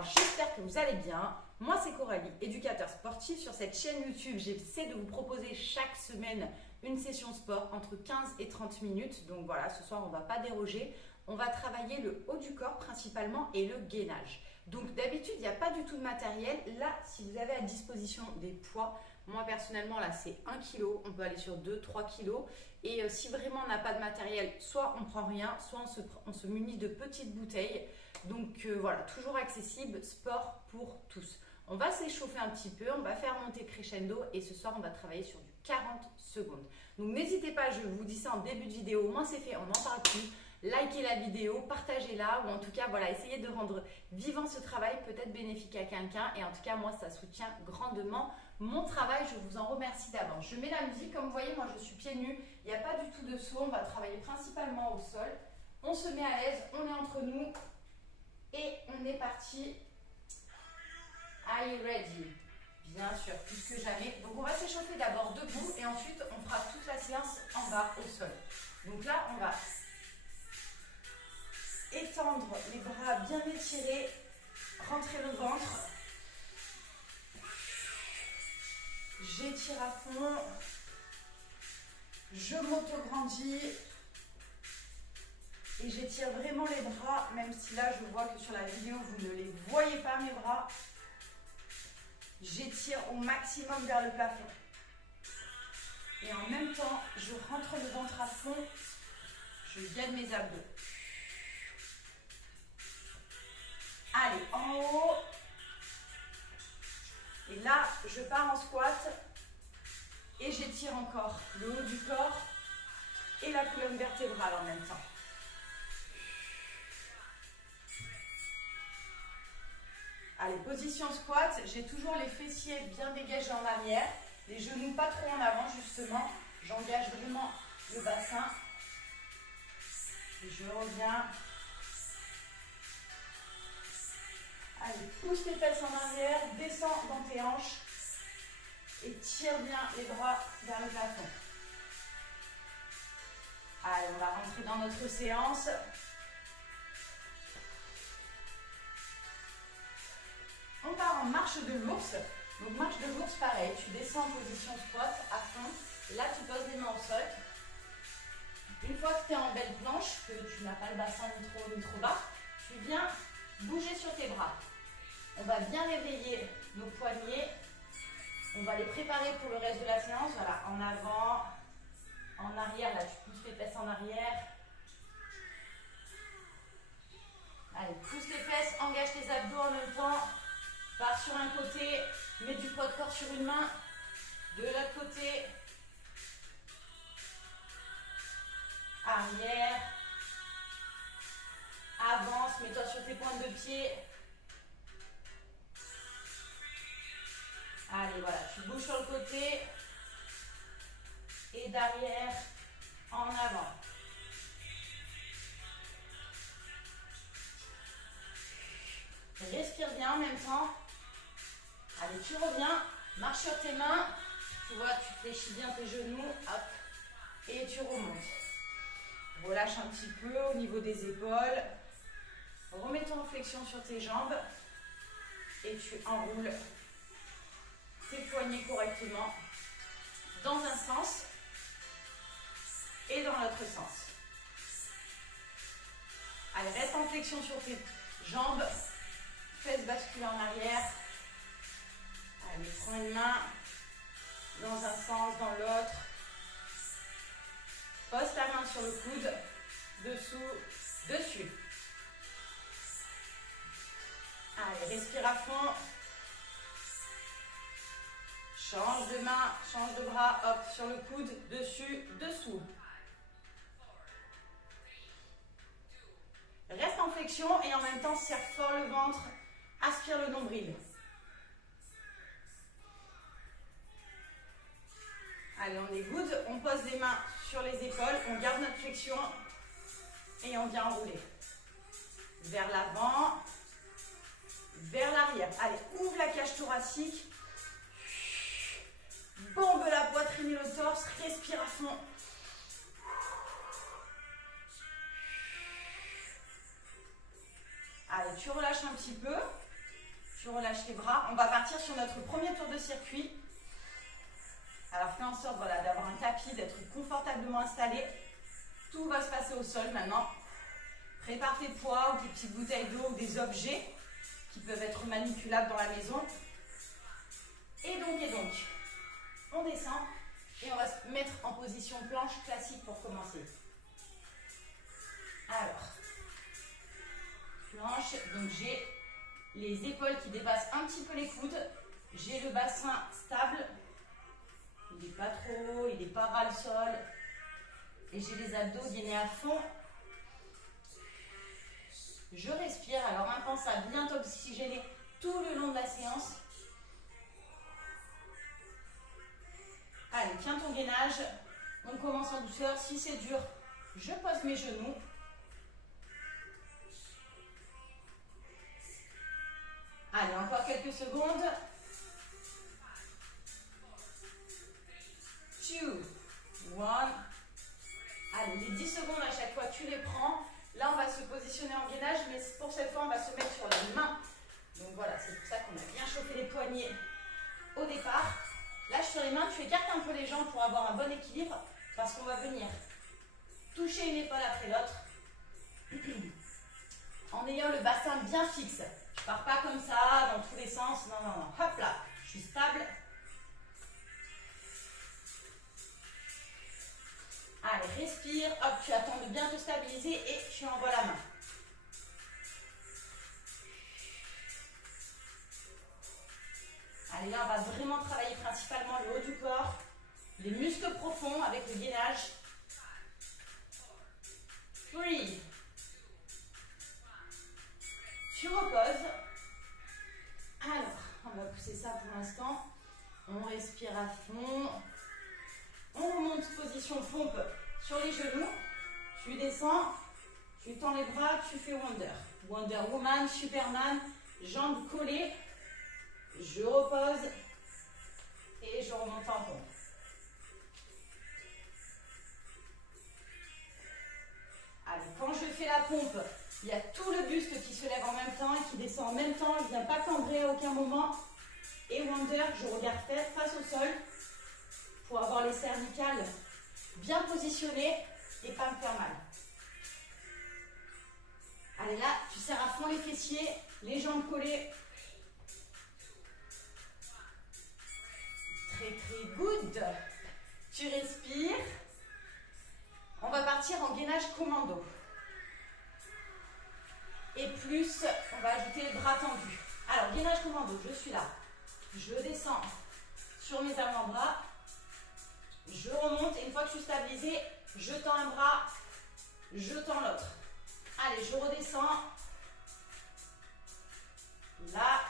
Alors j'espère que vous allez bien. Moi c'est Coralie, éducateur sportif. Sur cette chaîne YouTube, j'essaie de vous proposer chaque semaine une session sport entre 15 et 30 minutes. Donc voilà, ce soir on ne va pas déroger. On va travailler le haut du corps principalement et le gainage. Donc d'habitude il n'y a pas du tout de matériel. Là, si vous avez à disposition des poids, moi personnellement là c'est 1 kg, on peut aller sur 2-3 kg. Et si vraiment on n'a pas de matériel, soit on prend rien, soit on se munit de petites bouteilles. Donc voilà, toujours accessible, sport pour tous. On va s'échauffer un petit peu, on va faire monter crescendo et ce soir on va travailler sur du 40 secondes. Donc n'hésitez pas, je vous dis ça en début de vidéo, au moins c'est fait, on n'en parle plus. Likez la vidéo, partagez-la ou en tout cas voilà, essayez de rendre vivant ce travail, peut-être bénéfique à quelqu'un et en tout cas moi ça soutient grandement mon travail, je vous en remercie d'avance. Je mets la musique, comme vous voyez moi je suis pieds nus, il n'y a pas du tout de saut, on va travailler principalement au sol. On se met à l'aise, on est entre nous et on est parti. Are you ready? Bien sûr, plus que jamais. Donc on va s'échauffer d'abord debout et ensuite on fera toute la séance en bas au sol. Donc là on va étendre les bras bien étirés, rentrer le ventre. J'étire à fond. Je m'auto-grandis. Et j'étire vraiment les bras, même si là je vois que sur la vidéo vous ne les voyez pas mes bras. J'étire au maximum vers le plafond. Et en même temps, je rentre le ventre à fond. Je gagne mes abdos. Allez, en haut. Et là, je pars en squat. Et j'étire encore le haut du corps et la colonne vertébrale en même temps. Allez, position squat, j'ai toujours les fessiers bien dégagés en arrière, les genoux pas trop en avant justement, j'engage vraiment le bassin. Et je reviens. Allez, pousse tes fesses en arrière, descends dans tes hanches et tire bien les bras vers le plafond. Allez, on va rentrer dans notre séance. On part en marche de l'ours. Donc marche de l'ours, pareil, tu descends en position squat à fond. Là, tu poses les mains au sol. Une fois que tu es en belle planche, que tu n'as pas le bassin ni trop haut ni trop bas, tu viens bouger sur tes bras. On va bien réveiller nos poignets. On va les préparer pour le reste de la séance. Voilà, en avant, en arrière. Là, tu pousses tes fesses en arrière. Allez, pousse tes fesses, engage tes abdos en même temps. Pars sur un côté, mets du poids de corps sur une main, de l'autre côté, arrière, avance, mets-toi sur tes pointes de pied. Allez, voilà, tu bouges sur le côté et derrière, en avant. Respire bien en même temps. Allez, tu reviens, marche sur tes mains, tu vois, tu fléchis bien tes genoux, hop, et tu remontes. Relâche un petit peu au niveau des épaules. Remets-toi en flexion sur tes jambes et tu enroules tes poignets correctement dans un sens et dans l'autre sens. Allez, reste en flexion sur tes jambes, fesses basculées en arrière. Allez, prends une main dans un sens, dans l'autre. Pose ta main sur le coude, dessous, dessus. Allez, respire à fond. Change de main, change de bras, hop, sur le coude, dessus, dessous. Reste en flexion et en même temps serre fort le ventre, aspire le nombril. Allez, on est good, on pose les mains sur les épaules, on garde notre flexion et on vient enrouler. Vers l'avant, vers l'arrière. Allez, ouvre la cage thoracique, bombe la poitrine et le torse, respire à fond. Allez, tu relâches un petit peu. Tu relâches les bras. On va partir sur notre premier tour de circuit. Alors fais en sorte voilà, d'avoir un tapis, d'être confortablement installé. Tout va se passer au sol maintenant. Prépare tes poids ou tes petites bouteilles d'eau ou des objets qui peuvent être manipulables dans la maison. Et donc, on descend et on va se mettre en position planche classique pour commencer. Alors, planche, donc j'ai les épaules qui dépassent un petit peu les coudes. J'ai le bassin stable. Il n'est pas trop haut, il n'est pas ras le sol. Et j'ai les abdos gainés à fond. Je respire, alors pense à bien t'oxygéner tout le long de la séance. Allez, tiens ton gainage. On commence en douceur. Si c'est dur, je pose mes genoux. Allez, encore quelques secondes. 2, 1. Allez, les 10 secondes à chaque fois, tu les prends. Là, on va se positionner en gainage, mais pour cette fois, on va se mettre sur les mains. Donc voilà, c'est pour ça qu'on a bien chauffé les poignets au départ. Lâche sur les mains, tu écartes un peu les jambes pour avoir un bon équilibre, parce qu'on va venir toucher une épaule après l'autre, en ayant le bassin bien fixe. Je pars pas comme ça, dans tous les sens, non, non, non. Hop là, je suis stable. Allez, respire, hop, tu attends de bien te stabiliser et tu envoies la main. Allez, là, on va vraiment travailler principalement le haut du corps, les muscles profonds avec le gainage. 3. Tu reposes. Alors, on va pousser ça pour l'instant. On respire à fond. On remonte position pompe sur les genoux. Tu descends. Tu tends les bras. Tu fais Wonder. Wonder Woman, Superman. Jambes collées. Je repose. Et je remonte en pompe. Allez, quand je fais la pompe, il y a tout le buste qui se lève en même temps et qui descend en même temps. Je ne viens pas cambrer à aucun moment. Et Wonder, je regarde face au sol pour avoir les cervicales bien positionnées et pas me faire mal. Allez, là, tu serres à fond les fessiers, les jambes collées. Très, très good. Tu respires. On va partir en gainage commando. Et plus, on va ajouter les bras tendus. Alors, gainage commando, je suis là. Je descends sur mes avant-bras. Je remonte et une fois que je suis stabilisée, je tends un bras, je tends l'autre. Allez, je redescends. Là,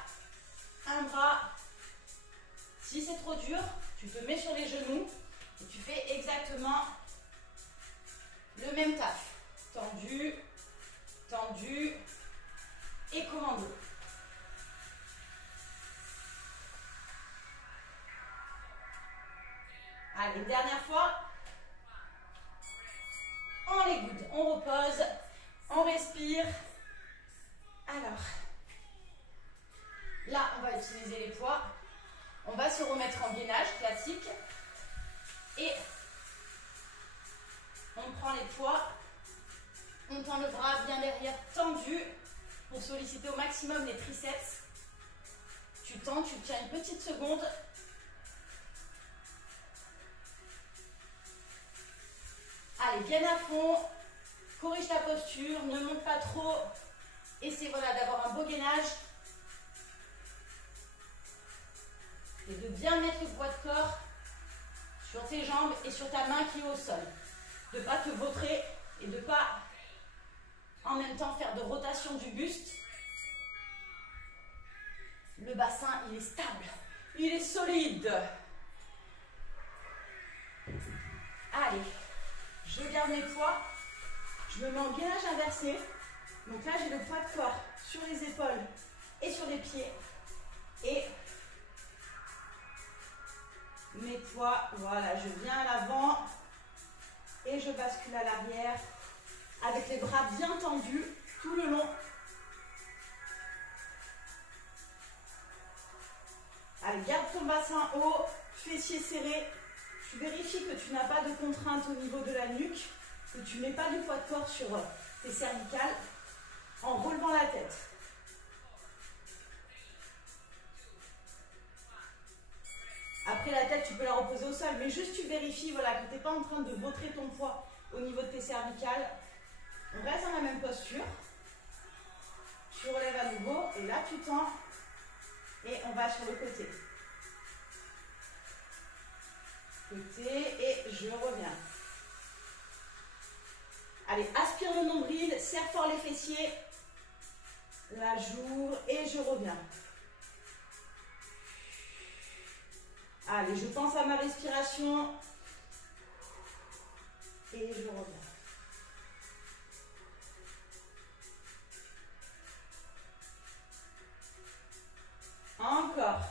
un bras. Si c'est trop dur, tu te mets sur les genoux et tu fais exactement le même taf. Tendu, tendu et commando. Allez, dernière fois. On les goutte, on repose, on respire. Alors, là, on va utiliser les poids. On va se remettre en gainage classique. Et on prend les poids. On tend le bras bien derrière, tendu, pour solliciter au maximum les triceps. Tu tends, tu tiens une petite seconde. Allez, bien à fond, corrige ta posture, ne monte pas trop. Essaie voilà, d'avoir un beau gainage. Et de bien mettre le poids de corps sur tes jambes et sur ta main qui est au sol. De ne pas te vautrer et de ne pas en même temps faire de rotation du buste. Le bassin, il est stable, il est solide. Allez. Je garde mes poids, je me mets en gainage inversé. Donc là, j'ai le poids de corps sur les épaules et sur les pieds. Et mes poids, voilà, je viens à l'avant et je bascule à l'arrière avec les bras bien tendus tout le long. garde ton bassin haut, fessiers serrés. Tu vérifies que tu n'as pas de contrainte au niveau de la nuque, que tu ne mets pas du poids de corps sur tes cervicales en relevant la tête. Après la tête, tu peux la reposer au sol, mais juste tu vérifies voilà, que tu n'es pas en train de vautrer ton poids au niveau de tes cervicales. On reste dans la même posture. Tu relèves à nouveau et là tu tends et on va sur le côté. Côté et je reviens. Allez, aspire le nombril, serre fort les fessiers. Là j'ouvre et je reviens. Allez, je pense à ma respiration et je reviens. Encore.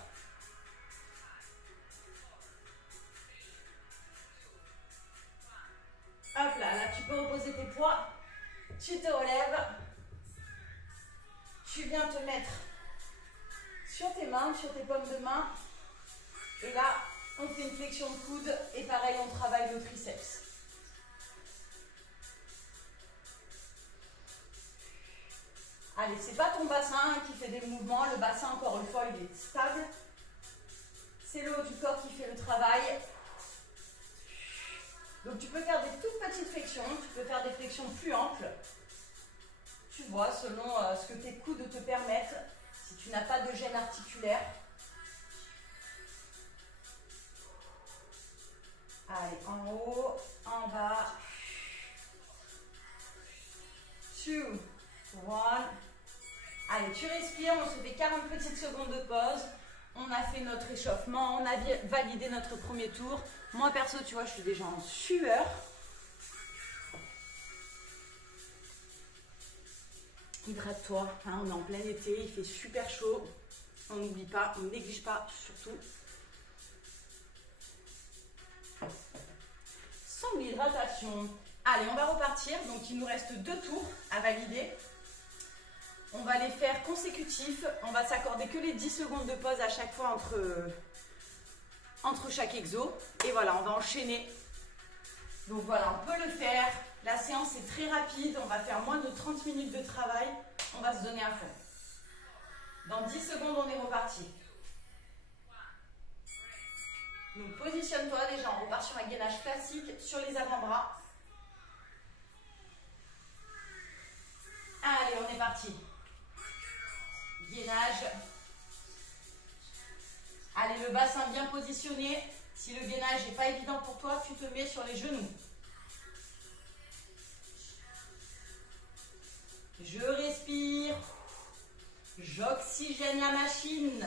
Hop là, là tu peux reposer tes poids. Tu te relèves. Tu viens te mettre sur tes mains, sur tes paumes de main. Et là, on fait une flexion de coude et pareil, on travaille le triceps. Allez, c'est pas ton bassin qui fait des mouvements. Le bassin, encore une fois, il est stable. C'est le haut du corps qui fait le travail. Donc, tu peux faire des toutes petites flexions. Tu peux faire des flexions plus amples. Tu vois, selon ce que tes coudes te permettent. Si tu n'as pas de gêne articulaire. Allez, en haut, en bas. 2, 1. Allez, tu respires, on se fait 40 petites secondes de pause. On a fait notre échauffement, on a validé notre premier tour. Moi, perso, tu vois, je suis déjà en sueur. Hydrate-toi, hein, on est en plein été, il fait super chaud. On n'oublie pas, on ne néglige pas surtout. Sans l'hydratation. Allez, on va repartir. Donc, il nous reste 2 tours à valider. On va les faire consécutifs. On va s'accorder que les 10 secondes de pause à chaque fois entre chaque exo. Et voilà, on va enchaîner. Donc voilà, on peut le faire. La séance est très rapide. On va faire moins de 30 minutes de travail. On va se donner à fond. Dans 10 secondes, on est reparti. Donc positionne-toi déjà, on repart sur un gainage classique sur les avant-bras. Allez, on est parti. Gainage. Allez, le bassin bien positionné. Si le gainage n'est pas évident pour toi, tu te mets sur les genoux. Je respire. J'oxygène la machine.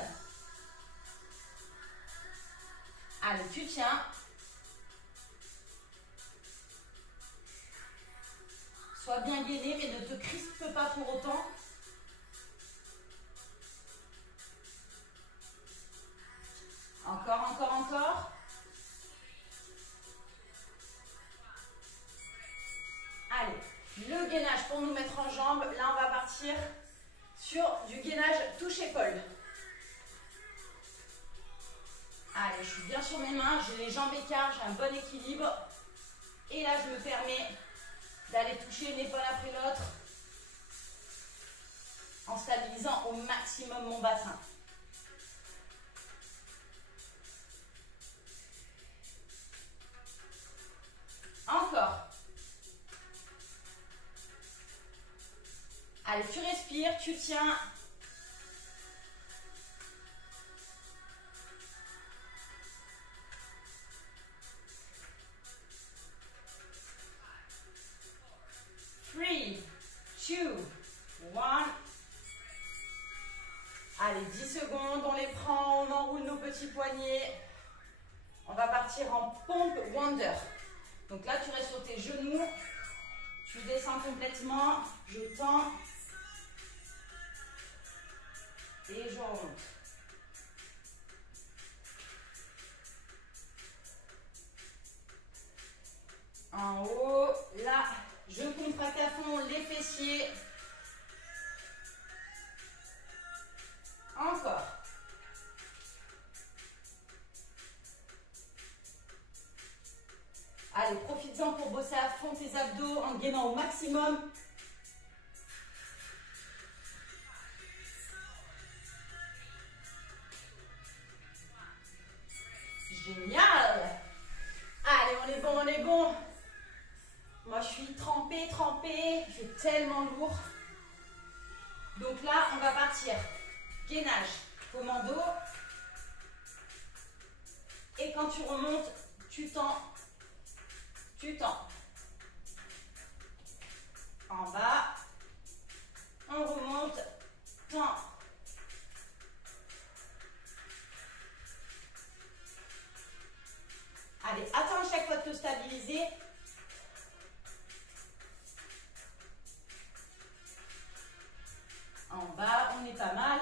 Allez, tu tiens. Sois bien gainé, mais ne te crispe pas pour autant. Encore, encore, encore. Allez, le gainage pour nous mettre en jambes. Là, on va partir sur du gainage touche-épaule. Allez, je suis bien sur mes mains, j'ai les jambes écartes, j'ai un bon équilibre. Et là, je me permets d'aller toucher une épaule après l'autre en stabilisant au maximum mon bassin. Encore. Allez, tu respires, tu tiens. Three, 2, 1. Allez, 10 secondes, on les prend, on enroule nos petits poignets. On va partir en pompe wonder. Donc là, tu restes sur tes genoux. Tu descends complètement. Je tends. Et je remonte. En haut, là, je contracte à fond les fessiers. Encore. temps pour bosser à fond tes abdos en gainant au maximum. Génial! Allez, on est bon, on est bon. Moi, je suis trempée, trempée. Je fais tellement lourd. Donc là, on va partir. Gainage, commando. Et quand tu remontes, tu tends. Tu tends. En bas. On remonte. Tends. Allez, attends à chaque fois de te stabiliser. En bas, on est pas mal.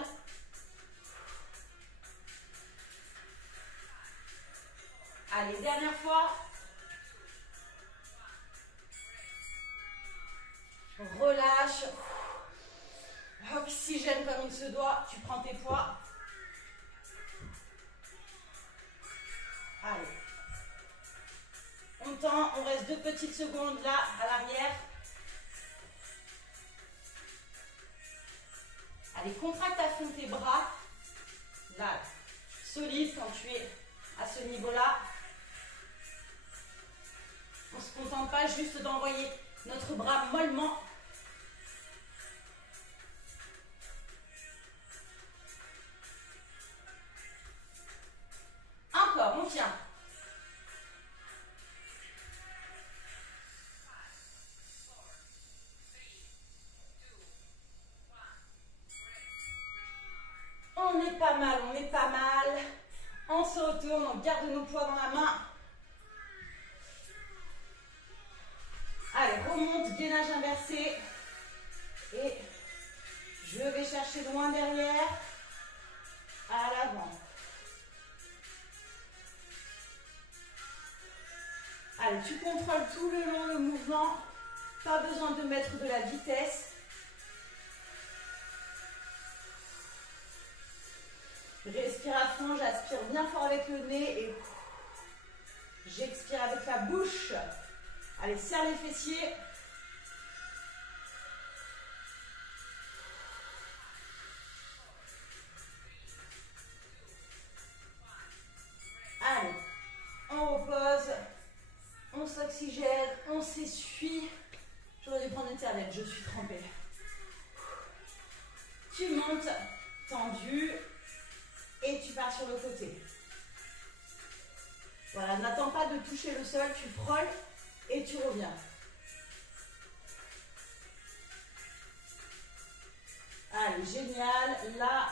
Allez, dernière fois. Relâche. Oxygène comme il se doit. Tu prends tes poids. Allez. On tend, on reste 2 petites secondes là, à l'arrière. Allez, contracte à fond tes bras. Là, solide quand tu es à ce niveau-là. On ne se contente pas juste d'envoyer notre bras mollement. Encore, on tient. On est pas mal, on est pas mal. On se retourne, on garde nos poids dans la main. Allez, remonte, gainage inversé. Et je vais chercher loin derrière, à l'avant. Allez, tu contrôles tout le long le mouvement. Pas besoin de mettre de la vitesse. Respire à fond, j'aspire bien fort avec le nez et j'expire avec la bouche. Allez, serre les fessiers. Allez, on repose, on s'oxygène, on s'essuie. J'aurais dû prendre une serviette, je suis trempée. Tu montes, tendu, et tu pars sur le côté. Voilà, n'attends pas de toucher le sol, tu frôles et tu reviens. Allez, génial. Là,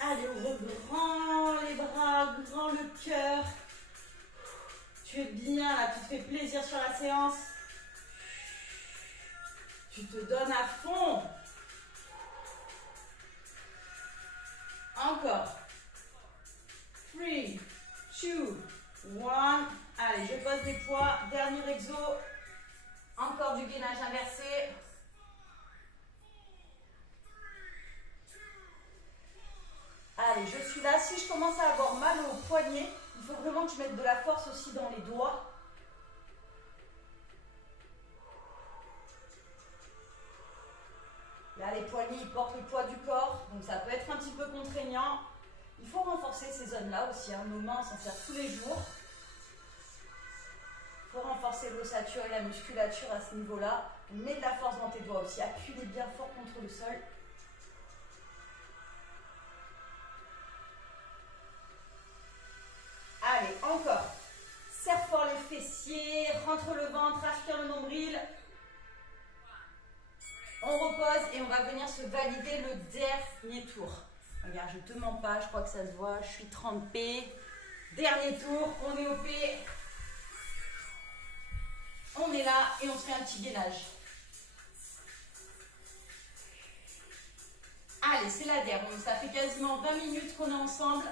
allez, ouvre grand les bras, grand le cœur. Tu es bien là, tu te fais plaisir sur la séance. Tu te donnes à fond. Encore. 3, 2, 1. Allez, je pose des poids. Dernier exo. Encore du gainage inversé. Allez, je suis là. Si je commence à avoir mal au poignet, il faut vraiment que je mette de la force aussi dans les doigts. Là, les poignets, ils portent le poids du corps, donc ça peut être un petit peu contraignant. Il faut renforcer ces zones-là aussi. Hein. Nos mains s'en servent tous les jours. Il faut renforcer l'ossature et la musculature à ce niveau-là. Mets de la force dans tes doigts aussi. Appuie-les bien fort contre le sol. Allez, encore. Serre fort les fessiers, rentre le ventre, aspire le nombril. On repose et on va venir se valider le dernier tour. Regarde, je te mens pas, je crois que ça se voit, je suis trempée. Dernier tour, on est OP. On est là et on se fait un petit gainage. Allez, c'est la dernière. Ça fait quasiment 20 minutes qu'on est ensemble.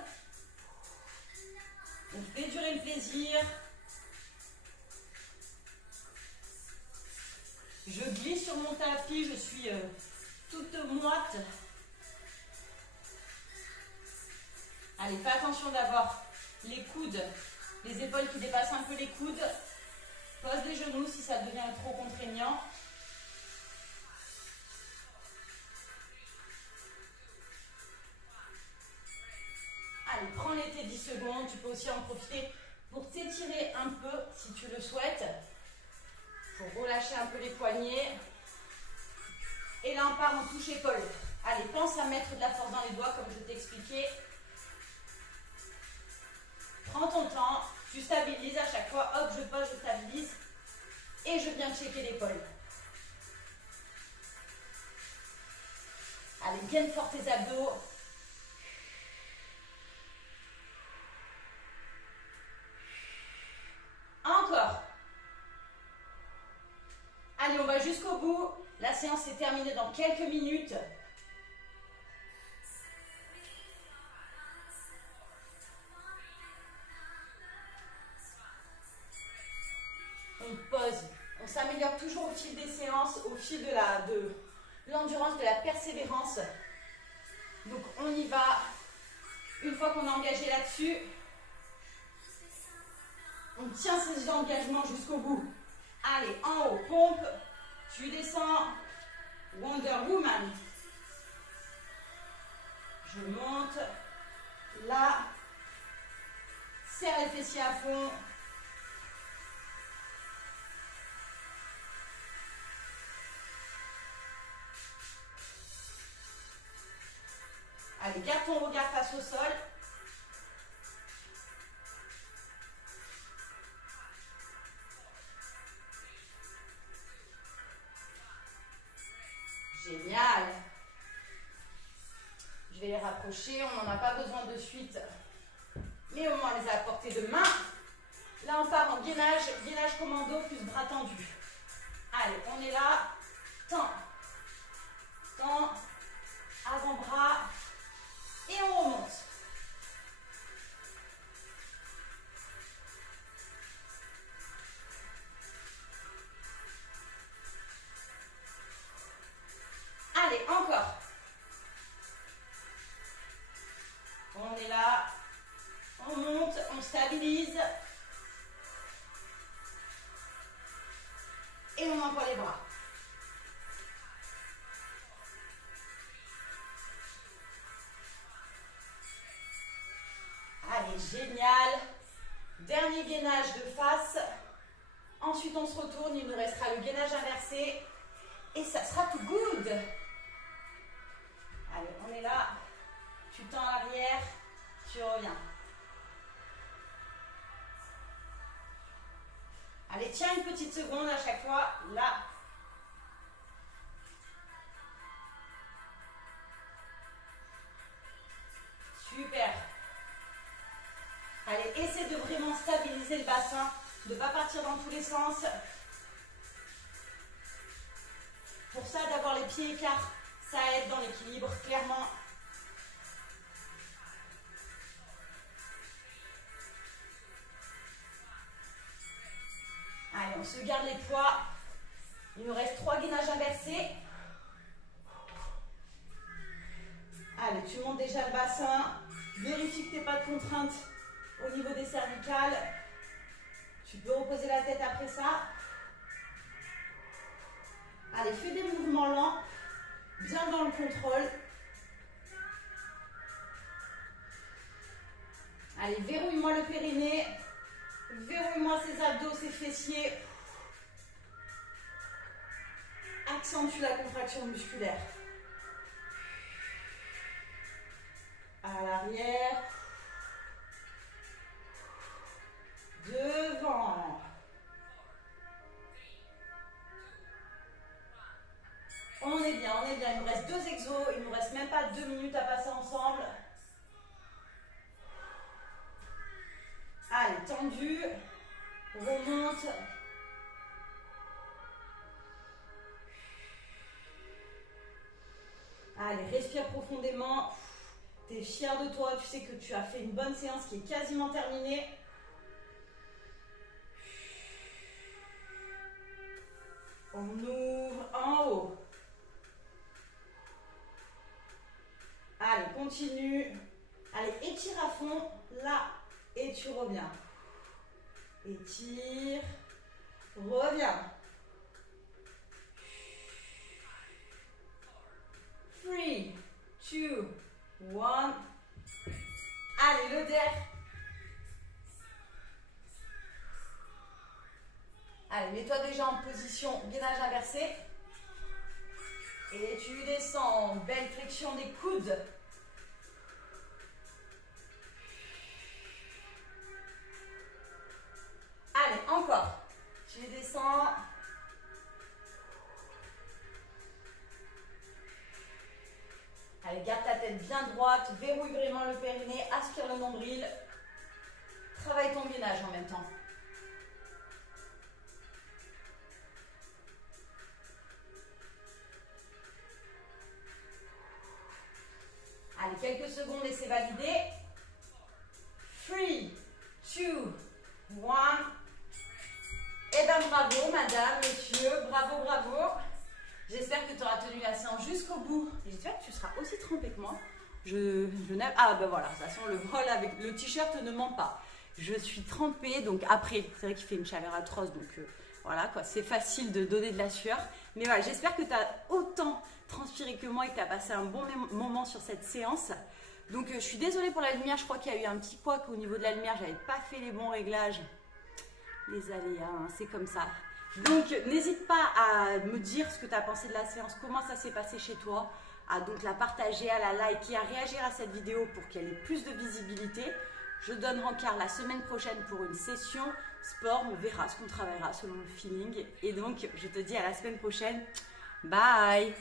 On fait durer le plaisir. Je glisse sur mon tapis, je suis toute moite. Allez, fais attention d'avoir les coudes Les épaules qui dépassent un peu les coudes. Pose les genoux si ça devient trop contraignant. Allez, prends les tes 10 secondes. Tu peux aussi en profiter pour t'étirer un peu si tu le souhaites. Pour relâcher un peu les poignets. Et là, on part en touche épaule. Allez, pense à mettre de la force dans les doigts comme je t'ai expliqué. Prends ton temps. Tu stabilises à chaque fois. Hop, je pose, je stabilise. Et je viens checker l'épaule. Allez, gaine fort tes abdos. Encore. Allez, on va jusqu'au bout. La séance est terminée dans quelques minutes. On pose. On s'améliore toujours au fil des séances, au fil de l'endurance, de la persévérance. Donc on y va. Une fois qu'on est engagé là-dessus, on tient ses engagements jusqu'au bout. Allez, en haut, pompe. Tu descends. Wonder Woman. Je monte. Là. Serre les fessiers à fond. Allez, garde ton regard face au sol. Génial. Je vais les rapprocher, on n'en a pas besoin de suite. Mais au moins on les a à portée de main. Là on part en gainage, gainage commando plus bras tendus. Allez, on est là. Tends. Tends. Avant-bras. Et on remonte. Allez, encore. On est là. On monte, on stabilise. Et on envoie les bras. Allez, génial. Dernier gainage de face. Ensuite, on se retourne. Il nous restera le gainage inversé. Et ça sera tout good. Allez, on est là. Tu tends à l'arrière. Tu reviens. Allez, tiens une petite seconde à chaque fois. Là. Super. Allez, essaie de vraiment stabiliser le bassin, de ne pas partir dans tous les sens. Pour ça, d'avoir les pieds écarts, ça aide dans l'équilibre, clairement. Allez, on se garde les poids. Il nous reste 3 gainages inversés. Allez, tu montes déjà le bassin. Vérifie que tu n'aies pas de contrainte au niveau des cervicales. Tu peux reposer la tête après ça. Allez, fais des mouvements lents, bien dans le contrôle. Allez, verrouille-moi le périnée. Verrouille-moi ses abdos, ses fessiers. Accentue la contraction musculaire. À l'arrière. Devant. On est bien, on est bien. Il nous reste 2 exos. Il nous reste même pas 2 minutes à passer ensemble. Allez, tendu. Remonte. Allez, respire profondément. Tu es fier de toi. Tu sais que tu as fait une bonne séance qui est quasiment terminée. On ouvre en haut. Allez, continue. Allez, étire à fond. Là, et tu reviens. Étire. Reviens. 3, 2, 1. Allez, le der. Allez, mets-toi déjà en position gainage inversé. Et tu descends. Belle flexion des coudes. Allez, encore. Tu descends. Allez, garde ta tête bien droite. Verrouille vraiment le périnée. Aspire le nombril. Travaille ton gainage en même temps. Allez, quelques secondes et c'est validé. 3, 2, 1. Eh bien, bravo, madame, monsieur. Bravo, bravo. J'espère que tu auras tenu la séance jusqu'au bout. J'espère que tu seras aussi trempé que moi. Ah, ben voilà, de toute façon, le vol avec le t-shirt ne ment pas. Je suis trempée, donc après, c'est vrai qu'il fait une chaleur atroce, donc voilà, quoi, c'est facile de donner de la sueur. Mais voilà, j'espère que tu as autant transpiré que moi et que tu as passé un bon moment sur cette séance. Donc, je suis désolée pour la lumière, je crois qu'il y a eu un petit couac au niveau de la lumière, j'avais pas fait les bons réglages. Les aléas, hein, c'est comme ça. Donc, n'hésite pas à me dire ce que tu as pensé de la séance, comment ça s'est passé chez toi, à donc la partager, à la liker, à réagir à cette vidéo pour qu'elle ait plus de visibilité. Je donne rencard la semaine prochaine pour une session sport, on verra ce qu'on travaillera selon le feeling. Et donc, je te dis à la semaine prochaine. Bye!